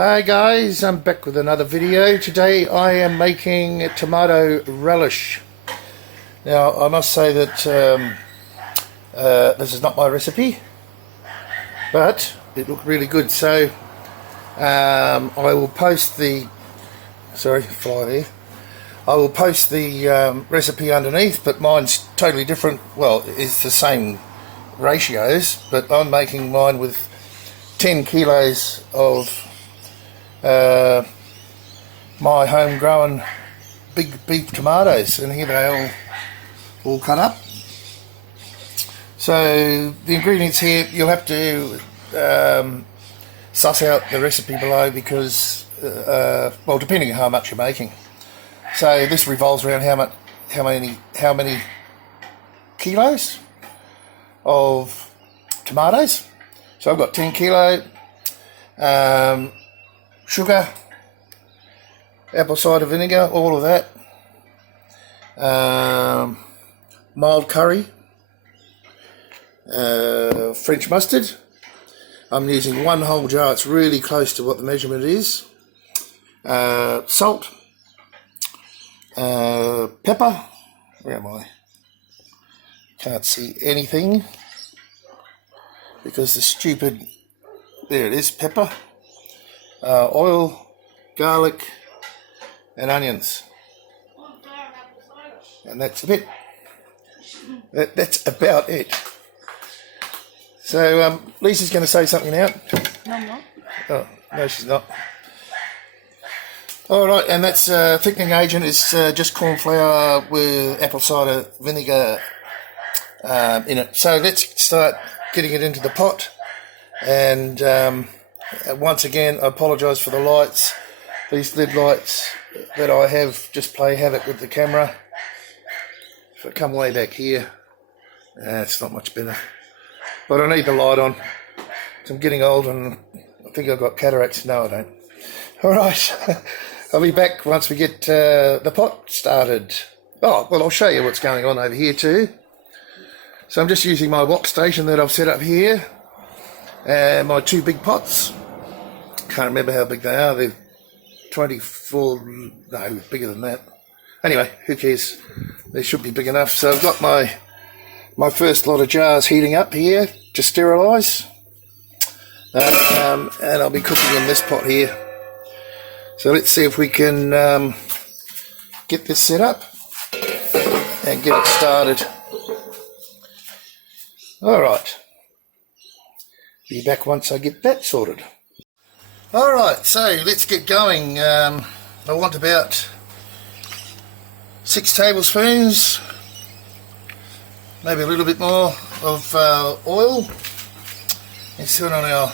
Hi guys, I'm back with another video. Today I am making tomato relish. Now I must say that this is not my recipe, but it looked really good, so I will post the I will post the recipe underneath, but mine's totally different. Well, it's the same ratios, but I'm making mine with 10 kilos of my home-grown big beef tomatoes, and here they all cut up. So the ingredients here, you'll have to suss out the recipe below because well, depending on how much you're making. So this revolves around how many kilos of tomatoes. So I've got 10 kilo. Sugar, apple cider vinegar, all of that, mild curry, French mustard. I'm using one whole jar, it's really close to what the measurement is, salt, pepper, where am I? Can't see anything because the stupid, there it is, pepper. Oil, garlic and onions, and that's a bit. That's about it. So Lisa's going to say something now. No, I'm not. Oh, no, she's not. All right, and that's thickening agent is just corn flour with apple cider vinegar in it. So let's start getting it into the pot, and once again, I apologise for the lights. These lid lights that I have just play havoc with the camera. If I come way back here, it's not much better. But I need the light on. So I'm getting old and I think I've got cataracts. No, I don't. All right, I'll be back once we get the pot started. Oh, well, I'll show you what's going on over here too. So I'm just using my wok station that I've set up here. And my two big pots. Can't remember how big they are. They're 24, no, bigger than that. Anyway, who cares? They should be big enough. So I've got my first lot of jars heating up here to sterilise. And I'll be cooking in this pot here. So let's see if we can get this set up and get it started. All right. Be back once I get that sorted. Alright, so let's get going. I want about 6 tablespoons, maybe a little bit more of oil. Let's put it on our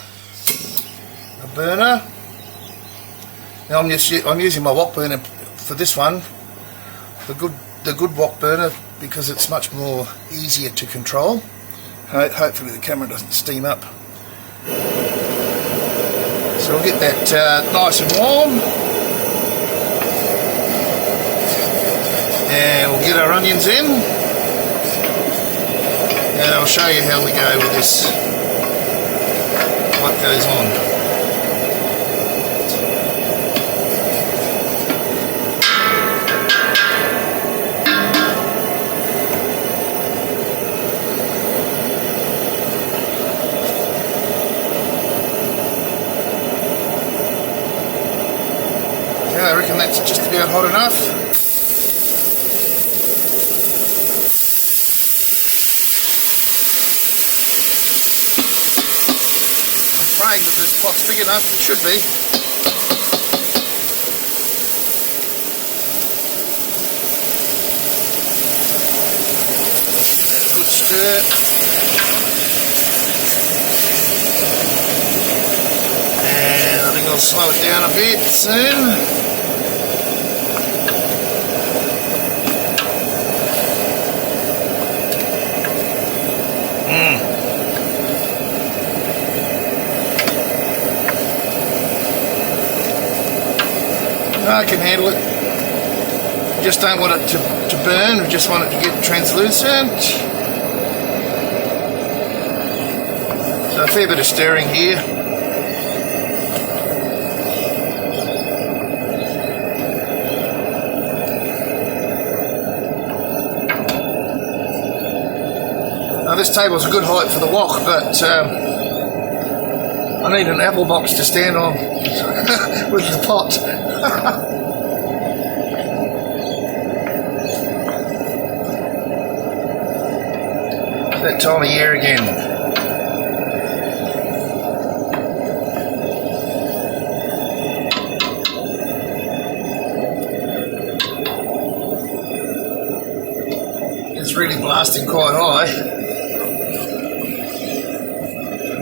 burner. Now I'm using my wok burner for this one, the good wok burner, because it's much more easier to control. Hopefully the camera doesn't steam up. So we'll get that nice and warm, and we'll get our onions in, and I'll show you how we go with this, what goes on. I reckon that's just about hot enough. I'm praying that this pot's big enough. It should be. A good stir. And I think I'll slow it down a bit soon. I can handle it. Just don't want it to burn, we just want it to get translucent. So a fair bit of stirring here. Now this table's a good height for the wok, but I need an apple box to stand on with the pot. That time of year again. It's really blasting quite high.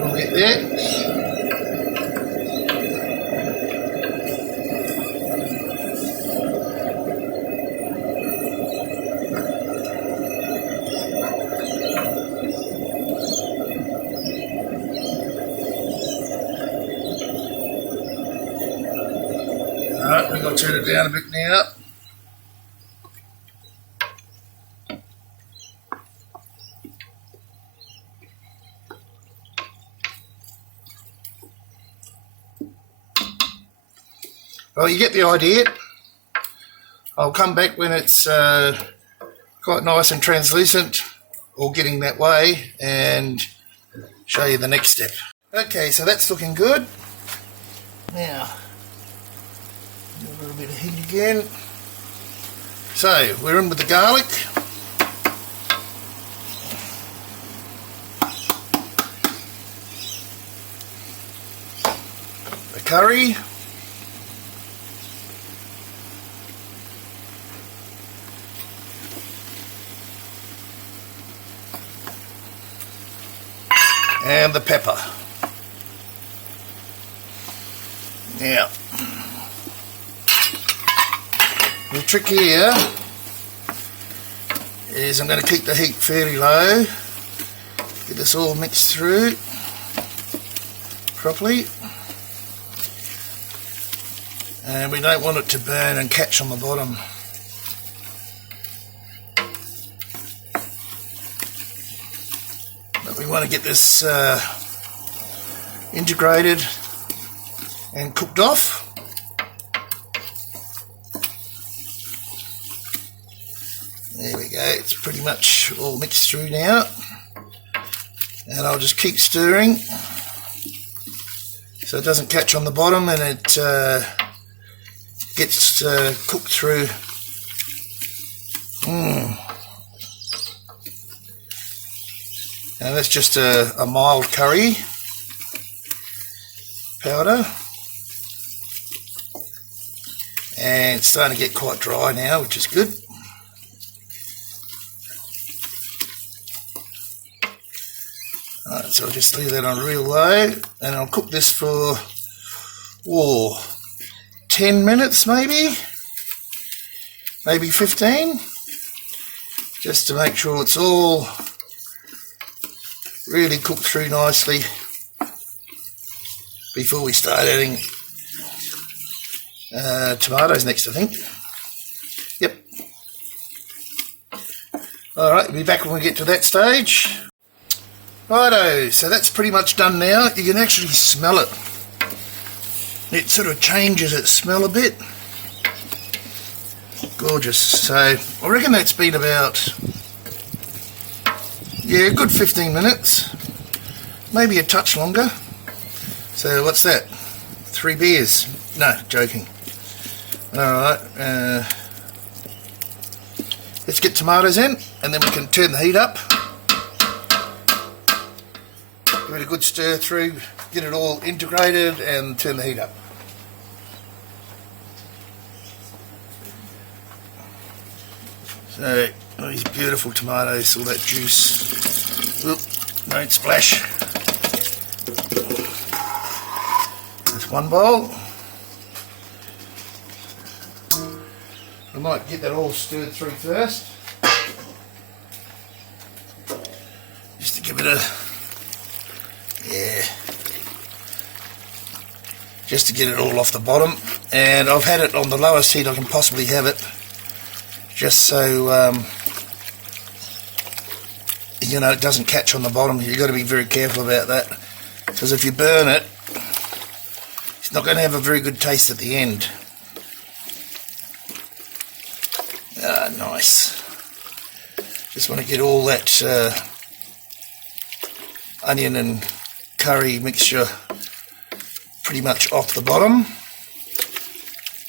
We'll get there. Alright, we've got to turn it down a bit now. Well, you get the idea. I'll come back when it's quite nice and translucent, or getting that way, and show you the next step. Okay, so that's looking good. Now, do a little bit of heat again. So, we're in with the garlic. The curry. And the pepper. Now, the trick here is I'm going to keep the heat fairly low, get this all mixed through properly, and we don't want it to burn and catch on the bottom. We want to get this integrated and cooked off. There we go, it's pretty much all mixed through now, and I'll just keep stirring so it doesn't catch on the bottom and it gets cooked through. Now that's just a mild curry powder, and it's starting to get quite dry now, which is good. Alright, so I'll just leave that on real low, and I'll cook this for 10 minutes maybe 15, just to make sure it's all really cooked through nicely before we start adding tomatoes next, I think. Yep. Alright, we'll be back when we get to that stage. Righto, so that's pretty much done now. You can actually smell it. It sort of changes its smell a bit. Gorgeous. So I reckon that's been about, yeah, a good 15 minutes, maybe a touch longer. So what's that? 3 beers? No, joking. Alright, let's get tomatoes in, and then we can turn the heat up. Give it a good stir through, get it all integrated, and turn the heat up. So, these beautiful tomatoes, all that juice. Oop, don't splash. That's one bowl. I might get that all stirred through first, just to give it a, just to get it all off the bottom. And I've had it on the lowest heat I can possibly have it, just so you know, it doesn't catch on the bottom. You've got to be very careful about that, because if you burn it, it's not going to have a very good taste at the end. Nice. Just want to get all that onion and curry mixture pretty much off the bottom,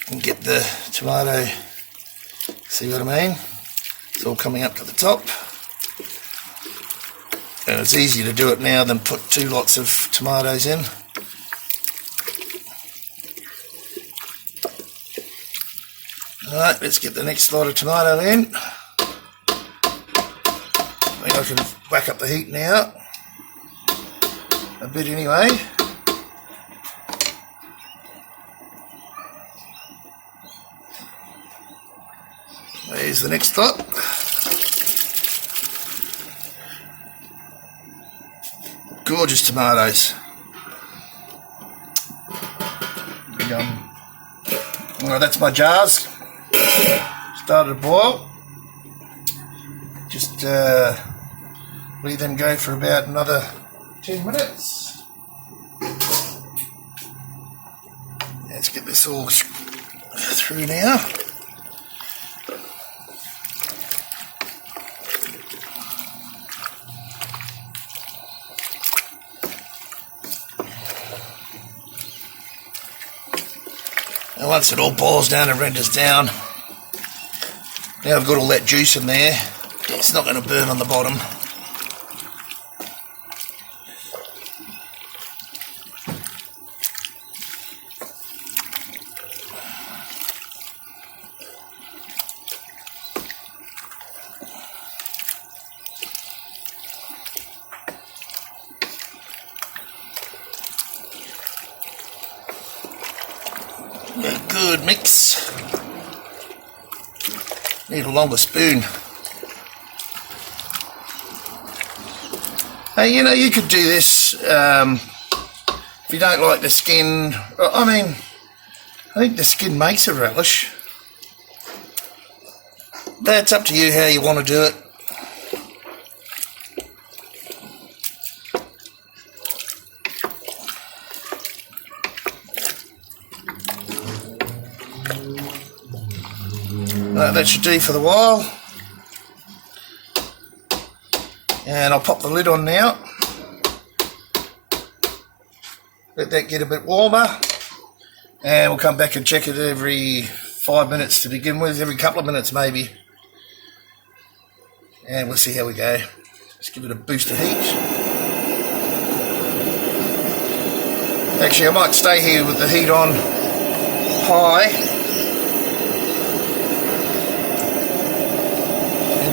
and get the tomato, see what I mean? It's all coming up to the top. And it's easier to do it now than put 2 lots of tomatoes in. Alright, let's get the next lot of tomato in. I think I can whack up the heat now. A bit anyway. There's the next lot. Gorgeous tomatoes. Well, that's my jars. Started to boil. Just leave them go for about another 10 minutes. Let's get this all through now. And once it all boils down and renders down, now I've got all that juice in there, it's not going to burn on the bottom. A good mix. Need a longer spoon. Hey, you know, you could do this if you don't like the skin. I mean, I think the skin makes a relish. That's up to you how you want to do it. That should do for the while. And I'll pop the lid on now. Let that get a bit warmer. And we'll come back and check it every 5 minutes to begin with, every couple of minutes maybe. And we'll see how we go. Let's give it a boost of heat. Actually, I might stay here with the heat on high.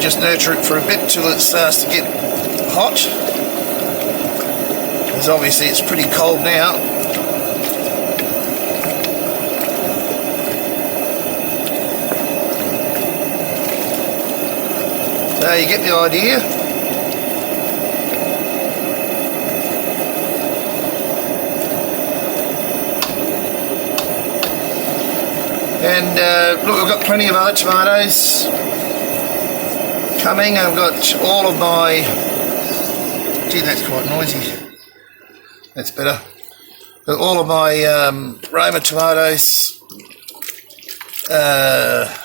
Just nurture it for a bit till it starts to get hot, because obviously it's pretty cold now. So you get the idea. And look, I've got plenty of other tomatoes coming. I've got all of my, gee, that's quite noisy, that's better. Got all of my Roma tomatoes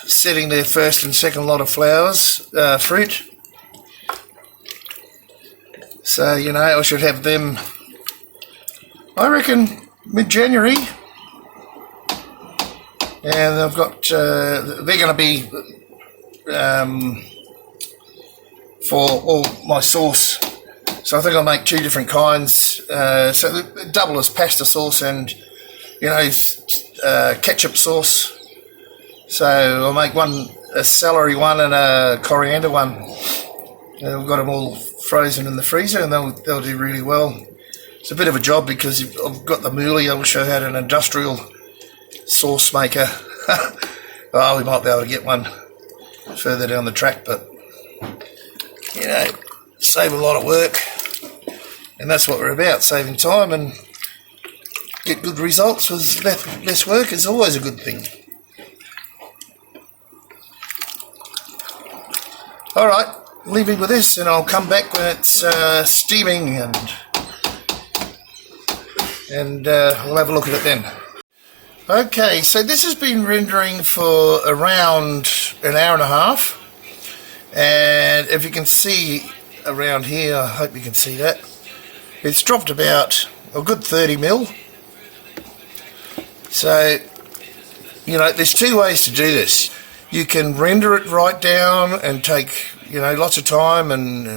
setting their first and second lot of flowers, fruit. So, you know, I should have them, I reckon, mid-January. And I've got, they're going to be for all my sauce. So I think I'll make 2 different kinds. So double as pasta sauce and, you know, ketchup sauce. So I'll make one, a celery one and a coriander one. And I've got them all frozen in the freezer, and they'll do really well. It's a bit of a job because I've got the moolie. I wish I had an industrial sauce maker. Oh, we might be able to get one further down the track, but you know, save a lot of work, and that's what we're about, saving time and get good results with less work is always a good thing. Alright, leave me with this and I'll come back when it's steaming, and we'll have a look at it then. Okay, so this has been rendering for around an hour and a half. And if you can see around here, I hope you can see that, It's dropped about a good 30 mil. So, you know, there's two ways to do this. You can render it right down and take, you know, lots of time and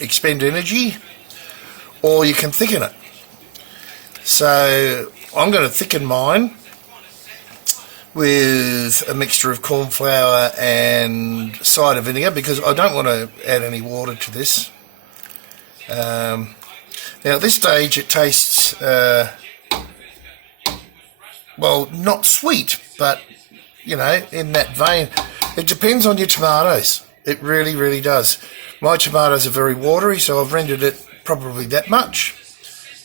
expend energy, or you can thicken it. So I'm going to thicken mine with a mixture of corn flour and cider vinegar because I don't want to add any water to this. Now at this stage it tastes, well, not sweet, but, you know, in that vein. It depends on your tomatoes. It really, really does. My tomatoes are very watery, so I've rendered it probably that much.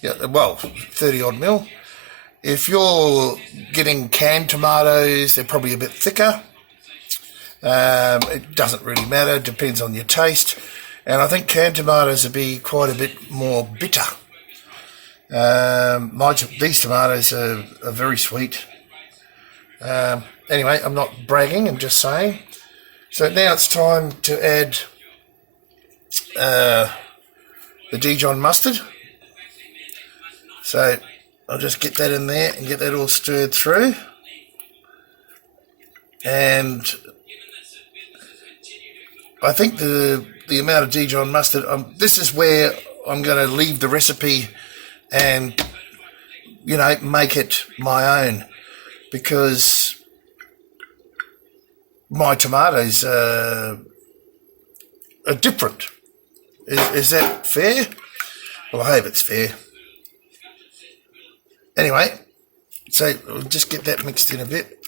Yeah, well, 30 odd mil. If you're getting canned tomatoes, they're probably a bit thicker. It doesn't really matter, it depends on your taste. And I think canned tomatoes would be quite a bit more bitter. These tomatoes are very sweet. Anyway, I'm not bragging, I'm just saying. So now it's time to add the Dijon mustard. So I'll just get that in there and get that all stirred through. And I think the amount of Dijon mustard, this is where I'm going to leave the recipe and, you know, make it my own, because my tomatoes are different. Is that fair? Well, I hope it's fair. Anyway, so we'll just get that mixed in a bit,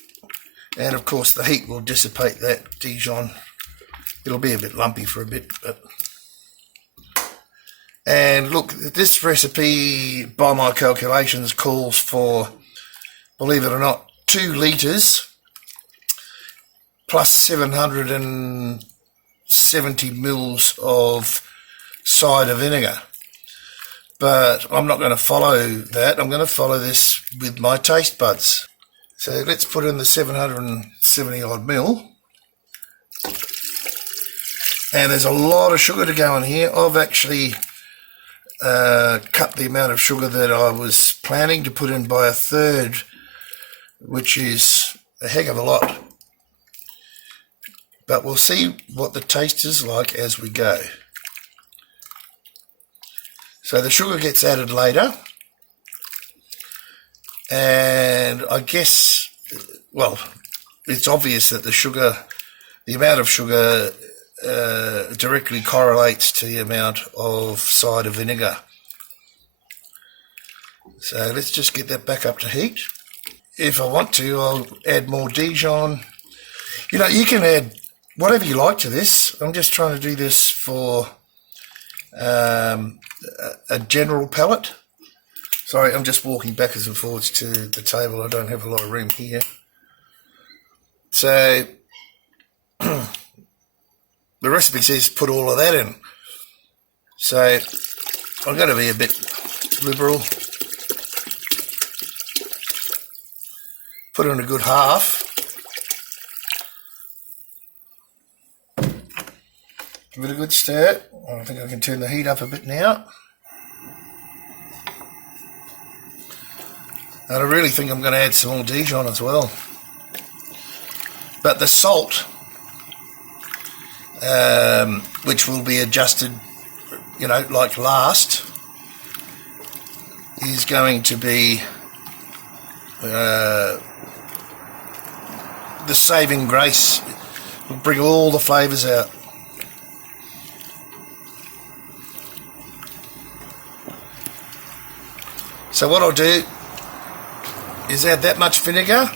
and of course the heat will dissipate that Dijon. It'll be a bit lumpy for a bit, but... And look, this recipe, by my calculations, calls for, believe it or not, 2 litres plus 770 mils of cider vinegar. But I'm not going to follow that. I'm going to follow this with my taste buds. So let's put in the 770 odd mil. And there's a lot of sugar to go in here. I've actually cut the amount of sugar that I was planning to put in by a third, which is a heck of a lot. But we'll see what the taste is like as we go. So the sugar gets added later, and I guess, well, it's obvious that the amount of sugar directly correlates to the amount of cider vinegar. So let's just get that back up to heat. If I want to, I'll add more Dijon. You know, you can add whatever you like to this. I'm just trying to do this for a general palate. Sorry, I'm just walking backwards and forwards to the table. I don't have a lot of room here. So the recipe says put all of that in. So I'm going to be a bit liberal. Put in a good half. Give it a good stir. I think I can turn the heat up a bit now. And I really think I'm going to add some more Dijon as well. But the salt, which will be adjusted, you know, like last, is going to be the saving grace. Will bring all the flavours out. So what I'll do is add that much vinegar,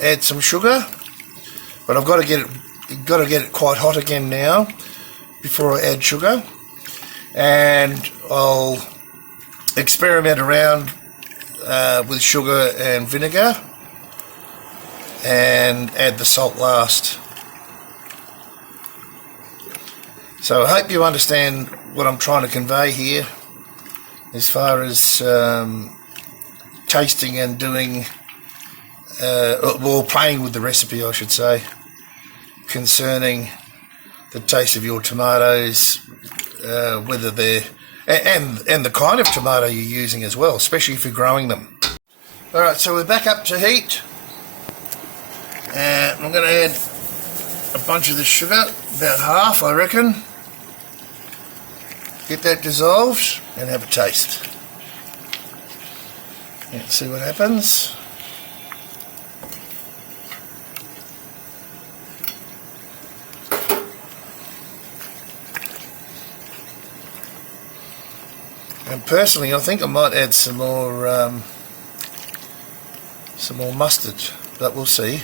add some sugar, but I've got to get it quite hot again now before I add sugar, and I'll experiment around with sugar and vinegar and add the salt last. So I hope you understand what I'm trying to convey here as far as tasting and doing, well, playing with the recipe, I should say, concerning the taste of your tomatoes, whether they're and the kind of tomato you're using as well, especially if you're growing them. Alright, so we're back up to heat, and I'm going to add a bunch of the sugar, about half I reckon. Get that dissolved and have a taste. Let's see what happens. And personally, I think I might add some more mustard, but we'll see.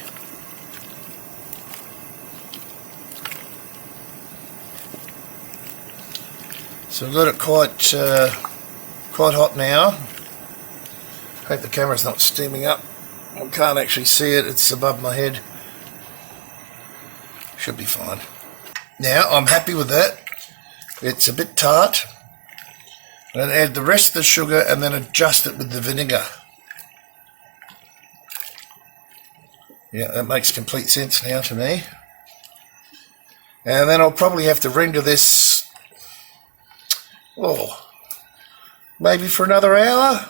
So I've got it quite hot now. Hope the camera's not steaming up. I can't actually see it, it's above my head. Should be fine. Now I'm happy with that. It's a bit tart. I'm going to add the rest of the sugar and then adjust it with the vinegar. Yeah, that makes complete sense now to me. And then I'll probably have to render this, maybe for another hour.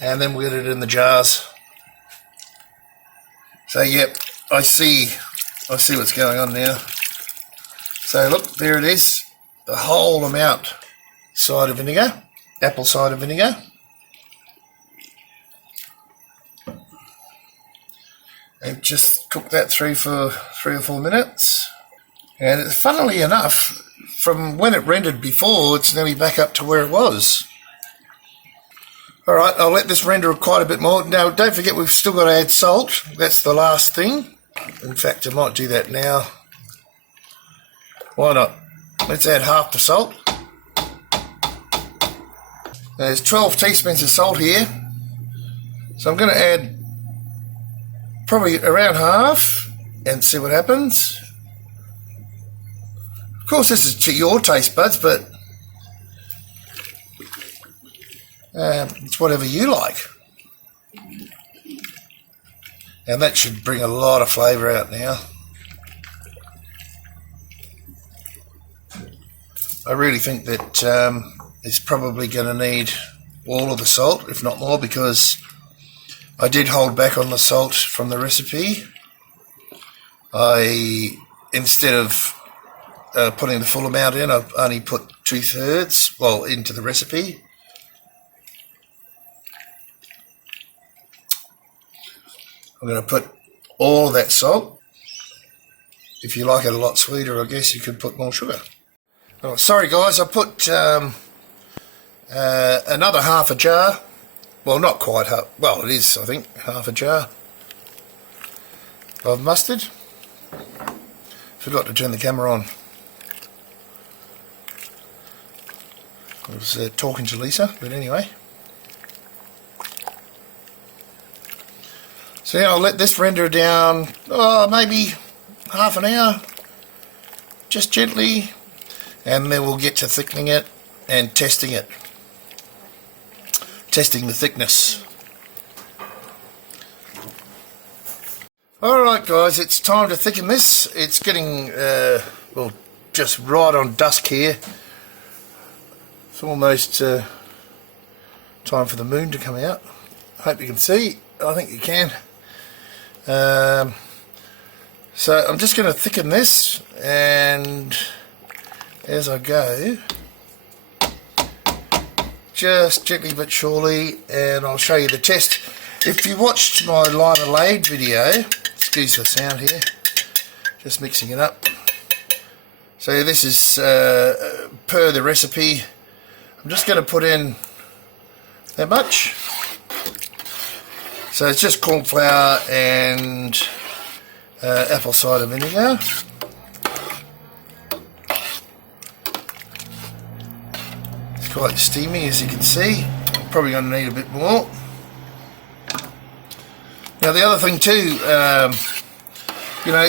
And then we'll get it in the jars. So yep, I see what's going on now. So look, there it is, the whole amount cider vinegar, apple cider vinegar. And just cook that through for 3 or 4 minutes. And funnily enough, from when it rendered before, it's nearly back up to where it was. Alright, I'll let this render quite a bit more. Now, don't forget we've still got to add salt. That's the last thing. In fact, I might do that now. Why not? Let's add half the salt. There's 12 teaspoons of salt here. So I'm going to add probably around half and see what happens. Of course, this is to your taste buds, but it's whatever you like. And that should bring a lot of flavour out now. I really think that it's probably going to need all of the salt, if not more, because I did hold back on the salt from the recipe. Instead of putting the full amount in, I've only put 2/3, into the recipe. I'm going to put all of that salt. If you like it a lot sweeter, I guess you could put more sugar. Oh, sorry guys, I put another half a jar. Well, not quite half. Well, it is, I think, half a jar of mustard. Forgot to turn the camera on. I was talking to Lisa, but anyway. So yeah, I'll let this render down, maybe half an hour, just gently, and then we'll get to thickening it and testing it. Testing the thickness. Alright guys, it's time to thicken this. It's getting, just right on dusk here. It's almost time for the moon to come out. Hope you can see. I think you can. So I'm just going to thicken this, and as I go, just gently but surely, and I'll show you the test. If you watched my liner laid video, excuse the sound here, just mixing it up. So this is per the recipe. I'm just going to put in that much. So it's just corn flour and apple cider vinegar. It's quite steamy, as you can see. Probably going to need a bit more. Now the other thing too,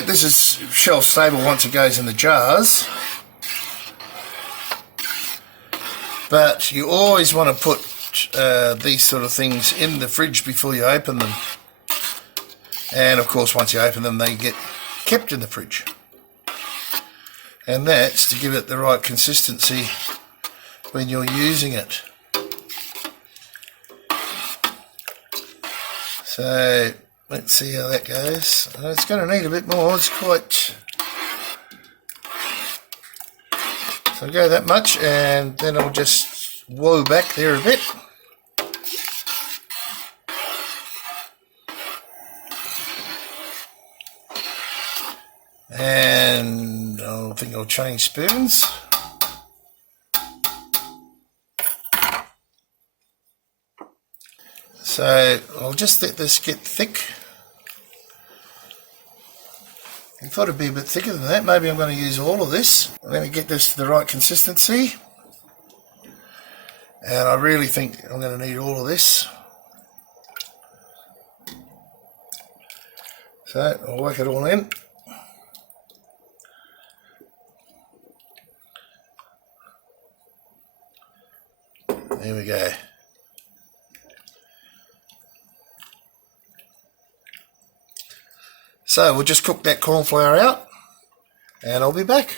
this is shelf stable once it goes in the jars, but you always want to put these sort of things in the fridge before you open them, and of course once you open them they get kept in the fridge. and that's to give it the right consistency when you're using it. So let's see how that goes. It's going to need a bit more. It's quite... So I'll go that much, and then I'll just whoa back there a bit. And I think I'll change spoons. So I'll just let this get thick. I thought it'd be a bit thicker than that. Maybe I'm going to use all of this. Let me get this to the right consistency. And I really think I'm going to need all of this. So I'll work it all in. There we go. So we'll just cook that corn flour out and I'll be back.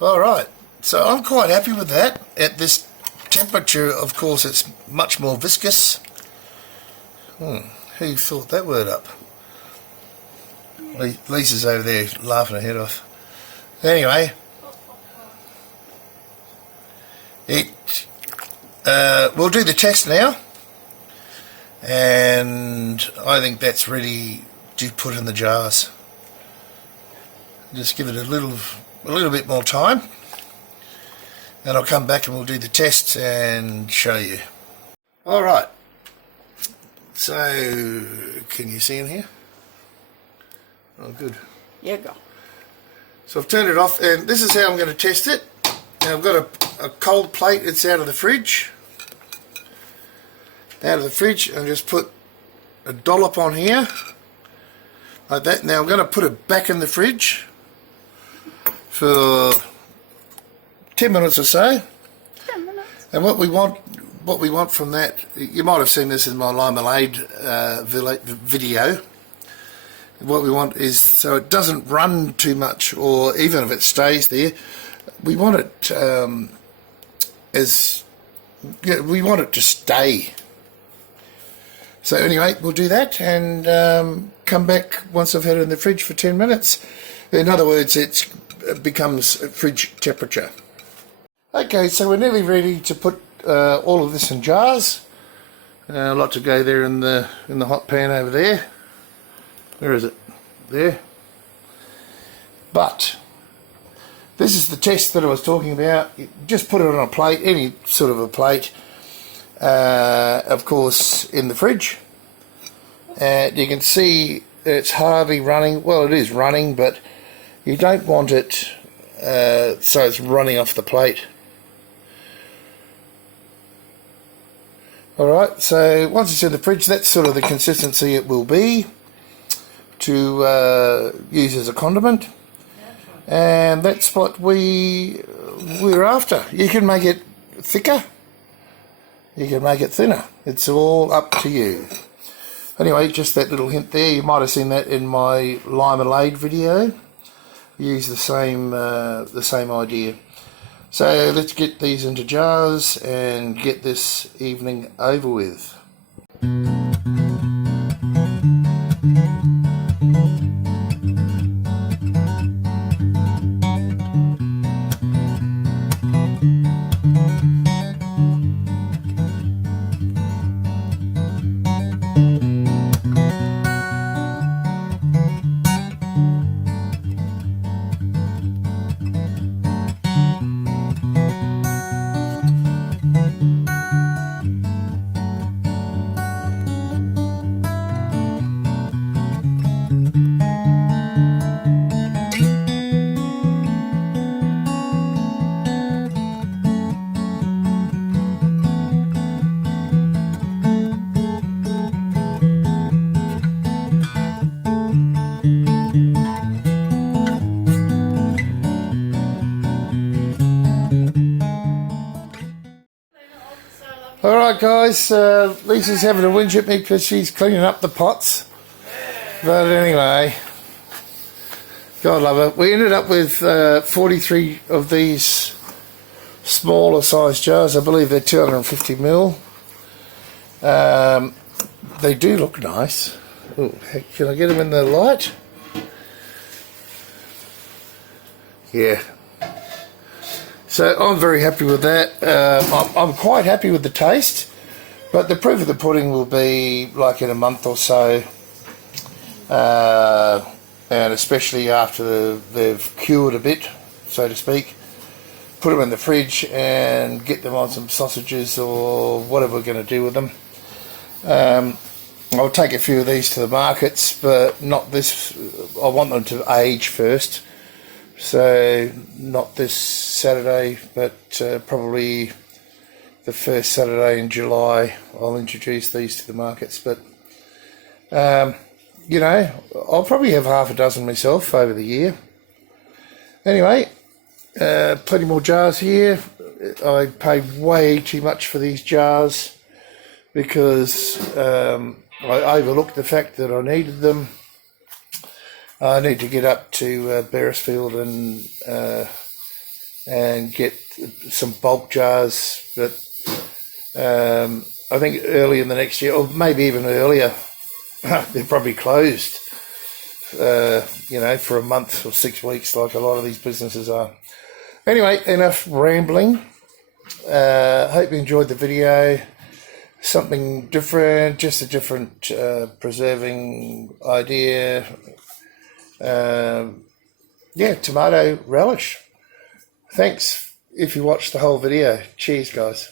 Alright, so I'm quite happy with that. At this temperature, of course, it's much more viscous. Who thought that word up? Lisa's over there laughing her head off. Anyway, we'll do the test now, and I think that's ready to put in the jars. Just give it a little bit more time, and I'll come back and we'll do the test and show you. Alright, so can you see in here? Oh, good. Yeah, go. So I've turned it off, and this is how I'm going to test it. Now I've got a cold plate. It's out of the fridge. Out of the fridge, and just put a dollop on here like that. Now I'm going to put it back in the fridge for 10 minutes or so. 10 minutes. And what we want from that, you might have seen this in my limonade video. What we want is, so it doesn't run too much, or even if it stays there, we want it we want it to stay. So anyway, we'll do that and come back once I've had it in the fridge for 10 minutes. In other words, it becomes fridge temperature. Okay, so we're nearly ready to put all of this in jars. A lot to go there in the hot pan over there. Where is it? There. But this is the test that I was talking about. You just put it on a plate, any sort of a plate, of course in the fridge. And you can see it's hardly running. Well, it is running, but you don't want it so it's running off the plate. Alright, so once it's in the fridge, that's sort of the consistency it will be to use as a condiment, and that's what we're after. You can make it thicker, you can make it thinner, it's all up to you. Anyway, just that little hint there. You might have seen that in my limonade video. Use the same idea. So let's get these into jars and get this evening over with. Alright guys, Lisa's having a whinge at me because she's cleaning up the pots. But anyway, God love it. We ended up with 43 of these smaller size jars. I believe they're 250 ml. They do look nice. Ooh, heck, can I get them in the light? Yeah. So I'm very happy with that. I'm quite happy with the taste, but the proof of the pudding will be like in a month or so, and especially after they've cured a bit, so to speak. Put them in the fridge and get them on some sausages or whatever we're going to do with them. I'll take a few of these to the markets, but not this. I want them to age first, so not this Saturday, but probably the first Saturday in July I'll introduce these to the markets. But you know, I'll probably have half a dozen myself over the year. Anyway, plenty more jars here. I paid way too much for these jars because I overlooked the fact that I needed them. I need to get up to Beresfield and get some bulk jars, but I think early in the next year, or maybe even earlier, they're probably closed, you know, for a month or 6 weeks, like a lot of these businesses are. Anyway, enough rambling. Hope you enjoyed the video. Something different, just a different preserving idea. Yeah, tomato relish. Thanks if you watched the whole video. Cheers, guys.